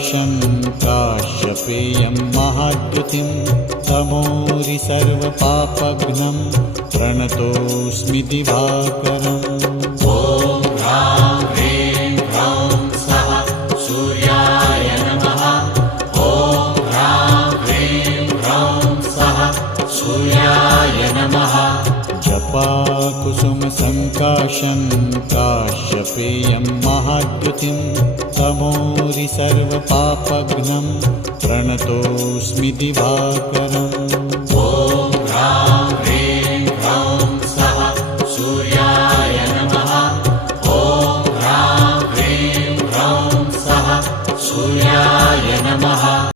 सङ्काशं काश्यपेयं महाद्युतिं तमोरि सर्वपापघ्नं प्रणतोऽस्मि दिवाकरम्। ॐ ह्रां ह्रीं ह्रौं सः सूर्याय नमः। ॐ ह्रां ह्रीं ह्रौं सः सूर्याय नमः। जपाकुसुमसङ्काशं काश्यपेयं महाद्युतिं तमोरि सर्वपापघ्नं प्रणतोऽस्मि दिवाकरम्।